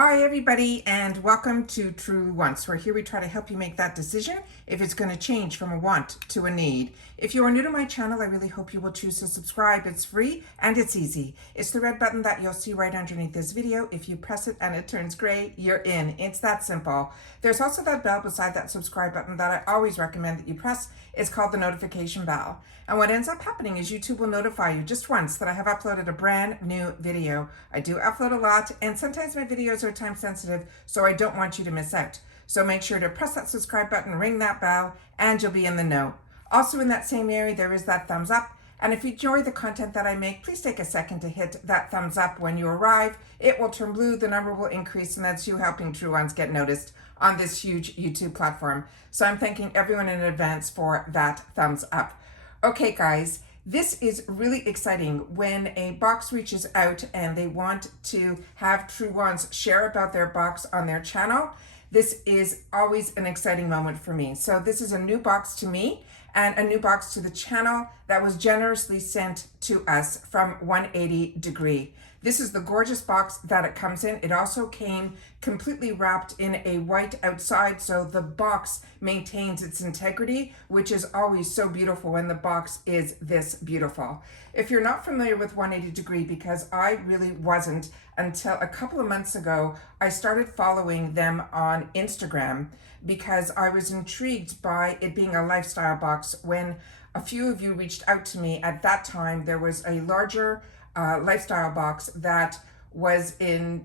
Hi everybody, and welcome to True Wants, where here we try to help you make that decision if it's going to change from a want to a need. If you are new to my channel, I really hope you will choose to subscribe. It's free and it's easy. It's the red button that you'll see right underneath this video. If you press it and it turns gray, you're in. It's that simple. There's also that bell beside that subscribe button that I always recommend that you press. It's called the notification bell. And what ends up happening is YouTube will notify you just once that I have uploaded a brand new video. I do upload a lot, and sometimes my videos are time sensitive, so I don't want you to miss out. So make sure to press that subscribe button, ring that bell, and you'll be in the know. Also in that same area, there is that thumbs up. And if you enjoy the content that I make, please take a second to hit that thumbs up when you arrive. It will turn blue, the number will increase, and that's you helping True Ones get noticed on this huge YouTube platform. So I'm thanking everyone in advance for that thumbs up. Okay, guys, this is really exciting when a box reaches out and they want to have True Ones share about their box on their channel. This is always an exciting moment for me. So this is a new box to me and a new box to the channel that was generously sent to us from 180 Degree. This is the gorgeous box that it comes in. It also came completely wrapped in a white outside, so the box maintains its integrity, which is always so beautiful when the box is this beautiful. If you're not familiar with 180 Degree, because I really wasn't until a couple of months ago, I started following them on Instagram because I was intrigued by it being a lifestyle box. When a few of you reached out to me at that time, there was a larger lifestyle box that was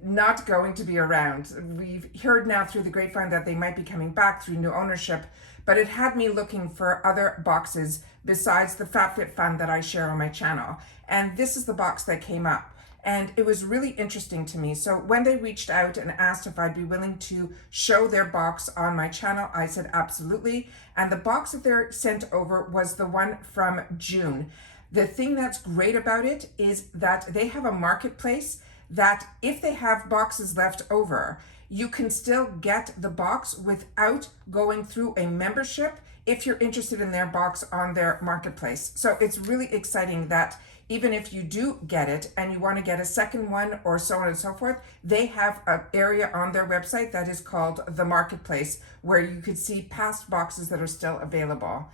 not going to be around. We've heard now through the grapevine that they might be coming back through new ownership, but it had me looking for other boxes besides the FabFitFun that I share on my channel. And this is the box that came up. And it was really interesting to me. So when they reached out and asked if I'd be willing to show their box on my channel, I said absolutely. And the box that they're sent over was the one from June. The thing that's great about it is that they have a marketplace that if they have boxes left over, you can still get the box without going through a membership if you're interested in their box on their marketplace. So it's really exciting that even if you do get it and you want to get a second one or so on and so forth, they have an area on their website that is called the marketplace where you could see past boxes that are still available.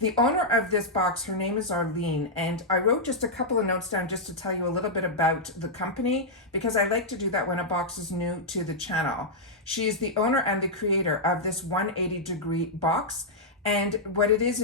The owner of this box, her name is Arlene, and I wrote just a couple of notes down just to tell you a little bit about the company because I like to do that when a box is new to the channel. She is the owner and the creator of this 180 Degree box, and what it is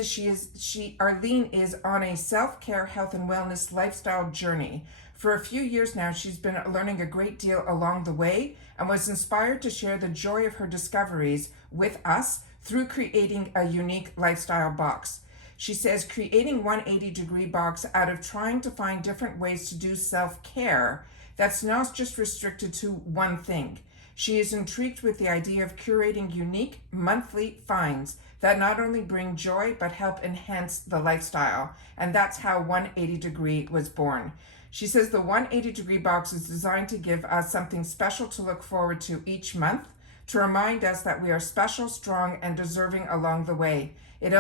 Arlene is on a self-care, health and wellness lifestyle journey. For a few years now, she's been learning a great deal along the way and was inspired to share the joy of her discoveries with us through creating a unique lifestyle box. She says creating 180 Degree box out of trying to find different ways to do self-care that's not just restricted to one thing. She is intrigued with the idea of curating unique monthly finds that not only bring joy but help enhance the lifestyle. And that's how 180 Degree was born. She says the 180 Degree box is designed to give us something special to look forward to each month, to remind us that we are special, strong, and deserving along the way. It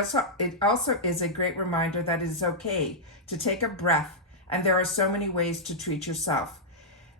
also is a great reminder that it is okay to take a breath, and there are so many ways to treat yourself.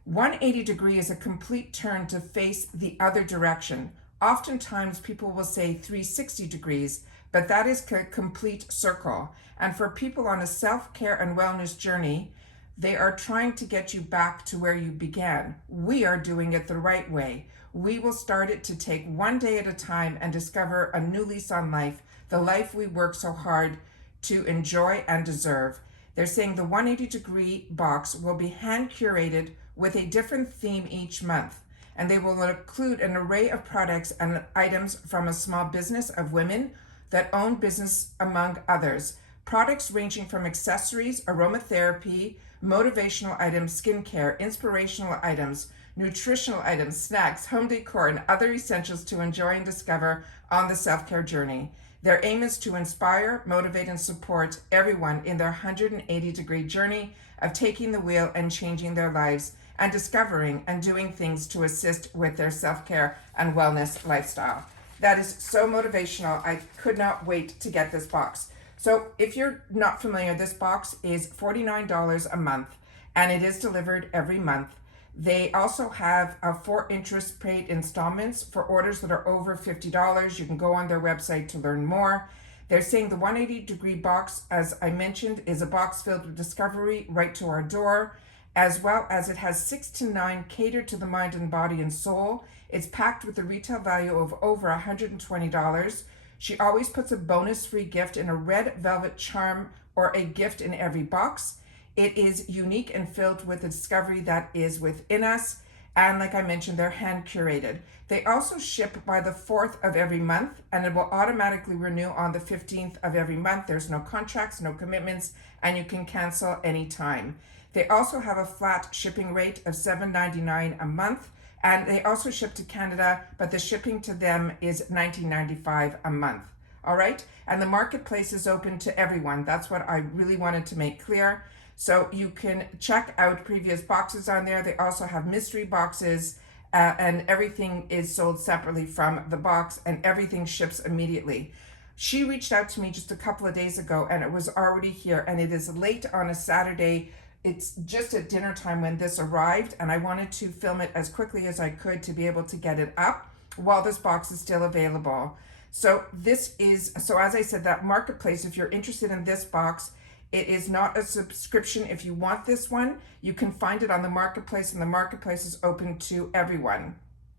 180 Degree is a complete turn to face the other direction. Oftentimes people will say 360 degrees, but that is a complete circle. And for people on a self-care and wellness journey, they are trying to get you back to where you began. We are doing it the right way. We will start it to take one day at a time and discover a new lease on life, the life we work so hard to enjoy and deserve. They're saying the 180 Degree box will be hand curated with a different theme each month, and they will include an array of products and items from a small business of women that own business, among others. Products ranging from accessories, aromatherapy, motivational items, skincare, inspirational items, nutritional items, snacks, home decor, and other essentials to enjoy and discover on the self-care journey. Their aim is to inspire, motivate, and support everyone in their 180 Degree journey of taking the wheel and changing their lives and discovering and doing things to assist with their self-care and wellness lifestyle. That is so motivational. I could not wait to get this box. So if you're not familiar, this box is $49 a month, and it is delivered every month. They also have 4 interest paid installments for orders that are over $50. You can go on their website to learn more. They're saying the 180-degree box, as I mentioned, is a box filled with discovery right to our door, as well as it has 6 to 9 catered to the mind and body and soul. It's packed with a retail value of over $120. She always puts a bonus free gift in a red velvet charm or a gift in every box. It is unique and filled with the discovery that is within us. And like I mentioned, they're hand curated. They also ship by the 4th of every month, and it will automatically renew on the 15th of every month. There's no contracts, no commitments, and you can cancel anytime. They also have a flat shipping rate of $7.99 a month, and they also ship to Canada, but the shipping to them is $19.95 a month. All right, and the marketplace is open to everyone. That's what I really wanted to make clear. So you can check out previous boxes on there. They also have mystery boxes, and everything is sold separately from the box, and everything ships immediately. She reached out to me just a couple of days ago, and it was already here, and it is late on a Saturday. It's just at dinner time when this arrived, and I wanted to film it as quickly as I could to be able to get it up while this box is still available. So as I said, that marketplace, if you're interested in this box, it is not a subscription. If you want this one, you can find it on the marketplace, and the marketplace is open to everyone.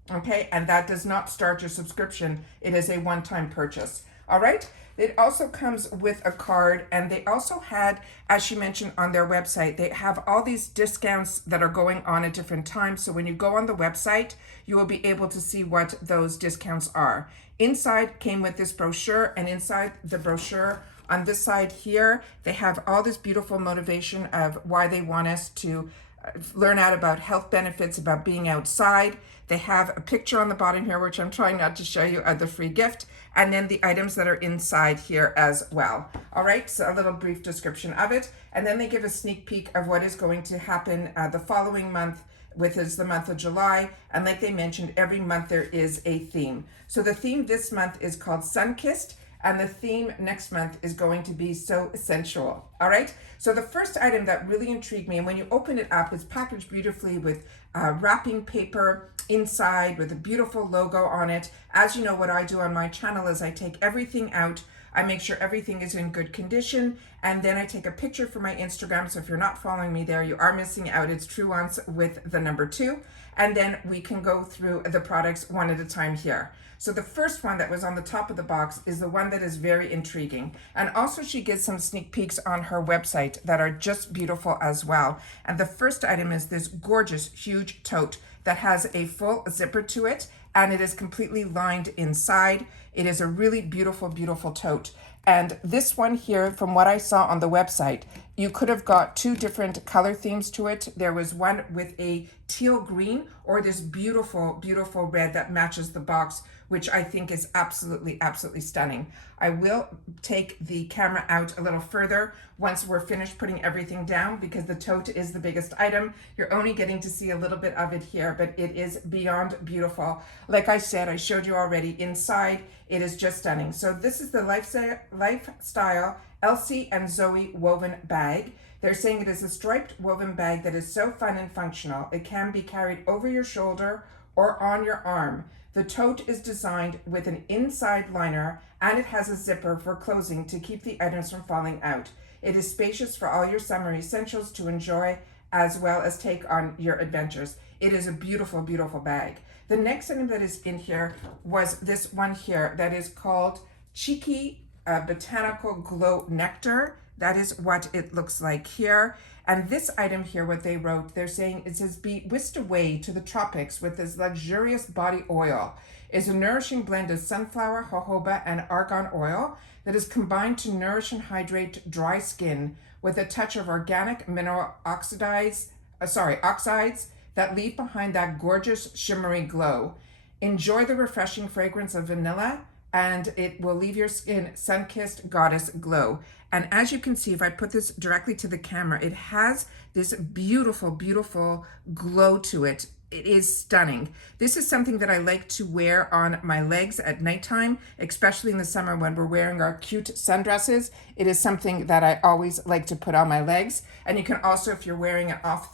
Okay, and that does not start your subscription. It is a one-time purchase. All right. It also comes with a card, and they also had, as she mentioned on their website, they have all these discounts that are going on at different times. So when you go on the website, you will be able to see what those discounts are. Inside came with this brochure, and inside the brochure on this side here, they have all this beautiful motivation of why they want us to learn out about health benefits, about being outside. They have a picture on the bottom here, which I'm trying not to show you, of the free gift, and then the items that are inside here as well. All right, so a little brief description of it. And then they give a sneak peek of what is going to happen the following month, which is the month of July. And like they mentioned, every month there is a theme. So the theme this month is called Sun-Kissed, and the theme next month is going to be So Sensual. All right, so the first item that really intrigued me, and when you open it up, it's packaged beautifully with wrapping paper inside with a beautiful logo on it. As you know, what I do on my channel is I take everything out, I make sure everything is in good condition, and then I take a picture for my Instagram. So if you're not following me there, you are missing out. It's True Once with the number 2, and then we can go through the products one at a time here. So the first one that was on the top of the box is the one that is very intriguing. And also she gives some sneak peeks on her website that are just beautiful as well. And the first item is this gorgeous, huge tote that has a full zipper to it, and it is completely lined inside. It is a really beautiful, beautiful tote. And this one here, from what I saw on the website, you could have got 2 different color themes to it. There was one with a teal green, or this beautiful, beautiful red that matches the box, which I think is absolutely, absolutely stunning. I will take the camera out a little further once we're finished putting everything down, because the tote is the biggest item. You're only getting to see a little bit of it here, but it is beyond beautiful. Like I said, I showed you already inside. It is just stunning. So this is the Lifestyle Elsie and Zoe woven bag. They're saying it is a striped woven bag that is so fun and functional. It can be carried over your shoulder or on your arm. The tote is designed with an inside liner, and it has a zipper for closing to keep the items from falling out. It is spacious for all your summer essentials to enjoy, as well as take on your adventures. It is a beautiful, beautiful bag. The next item that is in here was this one here that is called Cheeky Botanical Glow Nectar. That is what it looks like here. And this item here, what they wrote, they're saying it says, be whisked away to the tropics with this luxurious body oil. Is a nourishing blend of sunflower, jojoba, and argan oil that is combined to nourish and hydrate dry skin with a touch of organic mineral oxides that leave behind that gorgeous shimmery glow. Enjoy the refreshing fragrance of vanilla, and it will leave your skin sun-kissed goddess glow. And as you can see, if I put this directly to the camera, it has this beautiful, beautiful glow to it. It is stunning. This is something that I like to wear on my legs at nighttime, especially in the summer when we're wearing our cute sundresses. It is something that I always like to put on my legs. And you can also, if you're wearing it off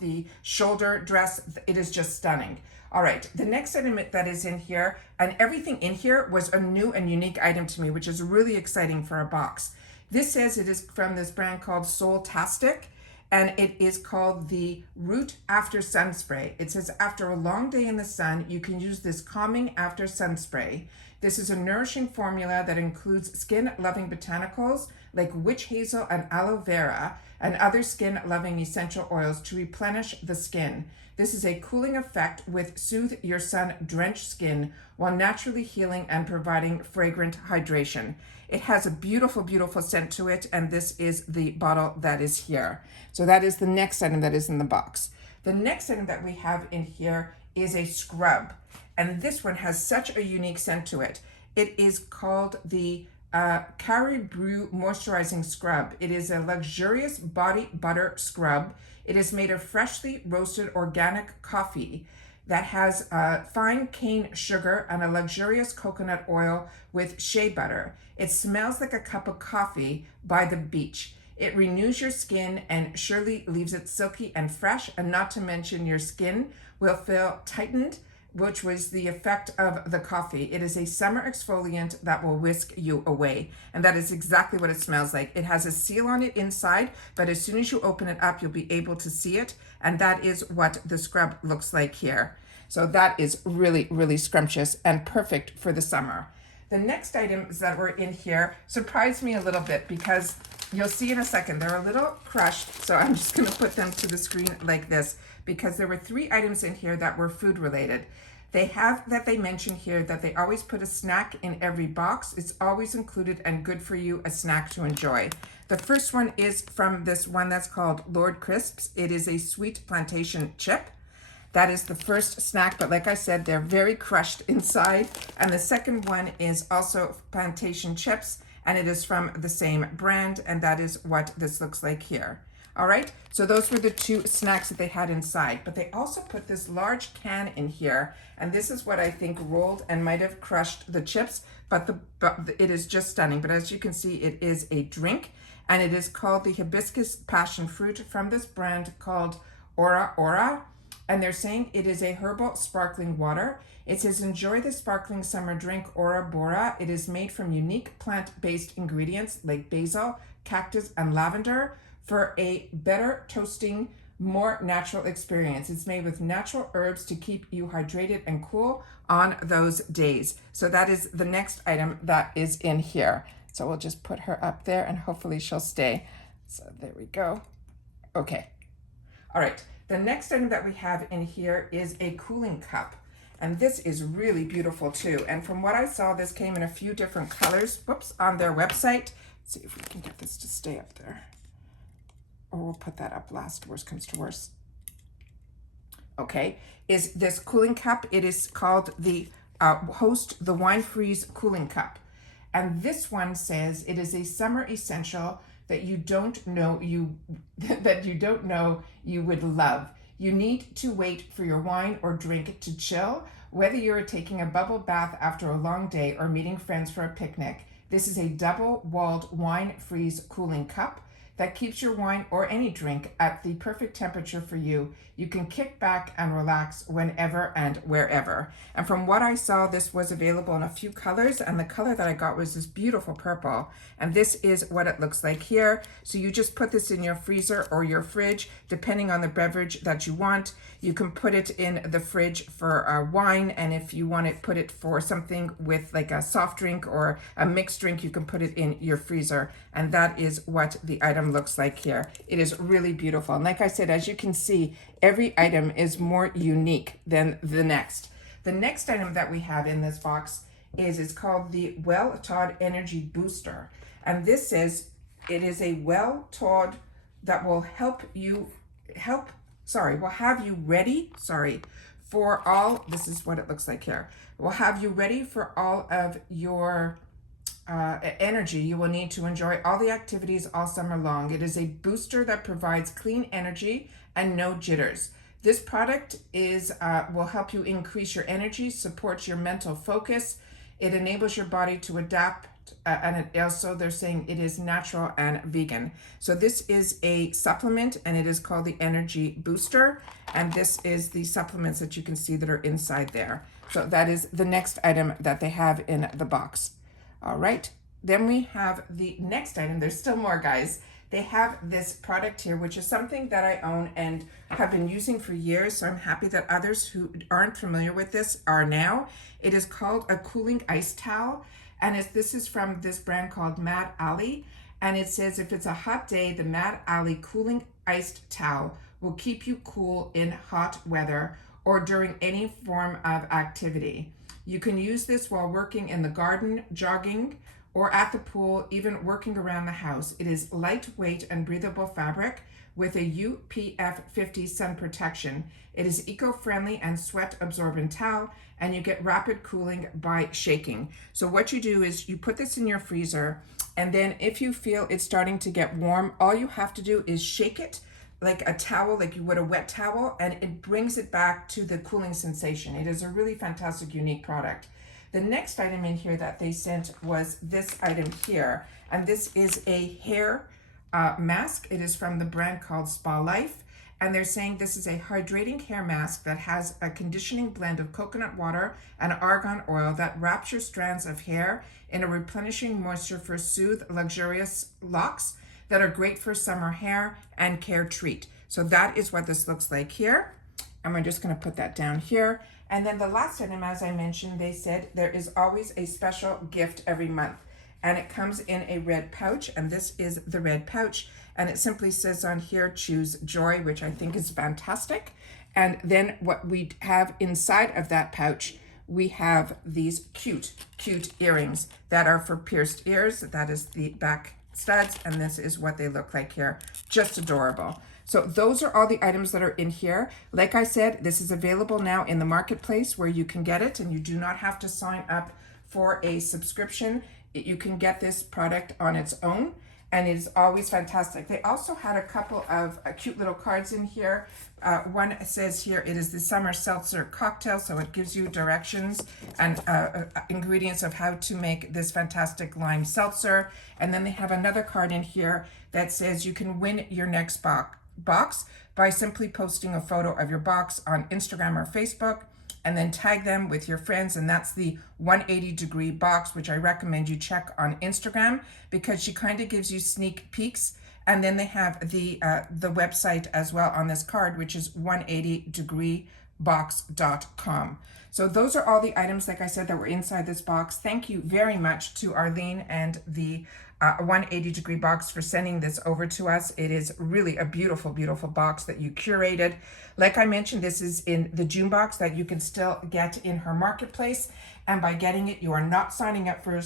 the shoulder dress, it is just stunning. All right, the next item that is in here, and everything in here was a new and unique item to me, which is really exciting for a box. This says it is from this brand called Soultastic, and it is called the Root After Sun Spray. It says, after a long day in the sun, you can use this calming after sun spray. This is a nourishing formula that includes skin-loving botanicals like witch hazel and aloe vera and other skin-loving essential oils to replenish the skin. This is a cooling effect with soothe your sun-drenched skin while naturally healing and providing fragrant hydration. It has a beautiful, beautiful scent to it, and this is the bottle that is here. So that is the next item that is in the box. The next item that we have in here is a scrub, and this one has such a unique scent to it. It is called the Caribou Moisturizing Scrub. It is a luxurious body butter scrub. It is made of freshly roasted organic coffee that has fine cane sugar and a luxurious coconut oil with shea butter. It smells like a cup of coffee by the beach. It renews your skin and surely leaves it silky and fresh, and not to mention your skin will feel tightened, which was the effect of the coffee. It is a summer exfoliant that will whisk you away. And that is exactly what it smells like. It has a seal on it inside, but as soon as you open it up, you'll be able to see it. And that is what the scrub looks like here. So that is really, really scrumptious and perfect for the summer. The next items that were in here surprised me a little bit because you'll see in a second, they're a little crushed. So I'm just gonna put them to the screen like this because there were 3 items in here that were food related. They mention here that they always put a snack in every box. It's always included and good for you, a snack to enjoy. The first one is from this one that's called Lord Crisps. It is a sweet plantation chip. That is the first snack, but like I said, they're very crushed inside. And the second one is also plantation chips, and it is from the same brand, and that is what this looks like here. All right, so those were the 2 snacks that they had inside, but they also put this large can in here, and this is what I think rolled and might have crushed the chips, but it is just stunning. But as you can see, it is a drink, and it is called the Hibiscus Passion Fruit from this brand called Aura Aura. And they're saying it is a herbal sparkling water. It says, enjoy the sparkling summer drink Aura Bora. It is made from unique plant-based ingredients like basil, cactus, and lavender for a better toasting, more natural experience. It's made with natural herbs to keep you hydrated and cool on those days. So that is the next item that is in here. So we'll just put her up there and hopefully she'll stay. So there we go. Okay. All right. The next item that we have in here is a cooling cup, and this is really beautiful too. And from what I saw, this came in a few different colors, on their website. Let's see if we can get this to stay up there. Or we'll put that up last, worst comes to worst. Okay, is this cooling cup. It is called the Host the Wine Freeze Cooling Cup. And this one says it is a summer essential that you don't know you would love. You need to wait for your wine or drink to chill, whether you're taking a bubble bath after a long day or meeting friends for a picnic. This is a double-walled wine freeze cooling cup that keeps your wine or any drink at the perfect temperature for you. You can kick back and relax whenever and wherever. And from what I saw, this was available in a few colors, and the color that I got was this beautiful purple. And this is what it looks like here. So you just put this in your freezer or your fridge, depending on the beverage that you want. You can put it in the fridge for wine, and if you want it, put it for something with like a soft drink or a mixed drink, you can put it in your freezer. And that is what the item looks like here. It is really beautiful. And like I said, as you can see, every item is more unique than the next. The next item that we have in this box is called the ULTA Energy Booster. And this says it is a well-thawed that will have you ready for all, this is what it looks like here. It will have you ready for all of your energy you will need to enjoy all the activities all summer long. It is a booster that provides clean energy and no jitters. This product is will help you increase your energy, supports your mental focus. It enables your body to adapt, and it also, they're saying it is natural and vegan. So this is a supplement, and it is called the Energy Booster. And this is the supplements that you can see that are inside there. So that is the next item that they have in the box. All right. Then we have the next item. There's still more, guys. They have this product here, which is something that I own and have been using for years. So I'm happy that others who aren't familiar with this are now. It is called a cooling ice towel. And this is from this brand called Mad Alley. And it says, if it's a hot day, the Mad Alley cooling iced towel will keep you cool in hot weather or during any form of activity. You can use this while working in the garden, jogging, or at the pool, even working around the house. It is lightweight and breathable fabric with a UPF 50 sun protection. It is eco-friendly and sweat-absorbent towel, and you get rapid cooling by shaking. So what you do is you put this in your freezer, and then if you feel it's starting to get warm, all you have to do is shake it like a towel, like you would a wet towel, and it brings it back to the cooling sensation. It is a really fantastic, unique product. The next item in here that they sent was this item here, and this is a hair mask. It is from the brand called Spa Life, and they're saying this is a hydrating hair mask that has a conditioning blend of coconut water and argan oil that wraps your strands of hair in a replenishing moisture for soothed, luxurious locks that are great for summer hair and care treat. So that is what this looks like here. And we're just going to put that down here. And then the last item, as I mentioned, they said there is always a special gift every month. And it comes in a red pouch, and this is the red pouch. And it simply says on here, choose joy, which I think is fantastic. And then what we have inside of that pouch, we have these cute earrings that are for pierced ears. That is the back studs, and this is what they look like here. Just adorable. So those are all the items that are in here. Like I said, this is available now in the marketplace where you can get it, and you do not have to sign up for a subscription. You can get this product on its own, and it is always fantastic. They also had a couple of cute little cards in here. One says here, it is the summer seltzer cocktail, so it gives you directions and ingredients of how to make this fantastic lime seltzer. And then they have another card in here that says you can win your next box by simply posting a photo of your box on Instagram or Facebook, and then tag them with your friends. And that's the 180-degree box, which I recommend you check on Instagram because she kind of gives you sneak peeks. And then they have the website as well on this card, which is 180degreebox.com. So those are all the items, like I said, that were inside this box. Thank you very much to Arlene and the 180-degree box for sending this over to us. It is really a beautiful, beautiful box that you curated. Like I mentioned, this is in the June box that you can still get in her marketplace. And by getting it, you are not signing up for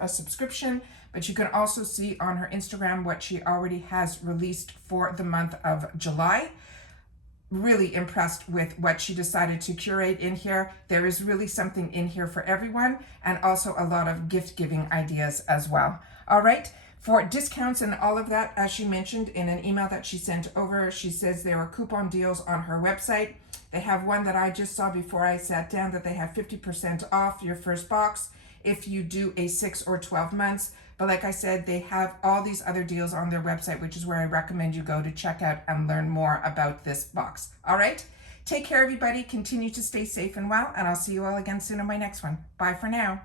a subscription, but you can also see on her Instagram what she already has released for the month of July. Really impressed with what she decided to curate in here. There is really something in here for everyone, and also a lot of gift giving ideas as well. All right, for discounts and all of that, as she mentioned in an email that she sent over, she says there are coupon deals on her website. They have one that I just saw before I sat down that they have 50% off your first box if you do a 6 or 12 months. But like I said, they have all these other deals on their website, which is where I recommend you go to check out and learn more about this box. All right, take care, everybody. Continue to stay safe and well, and I'll see you all again soon in my next one. Bye for now.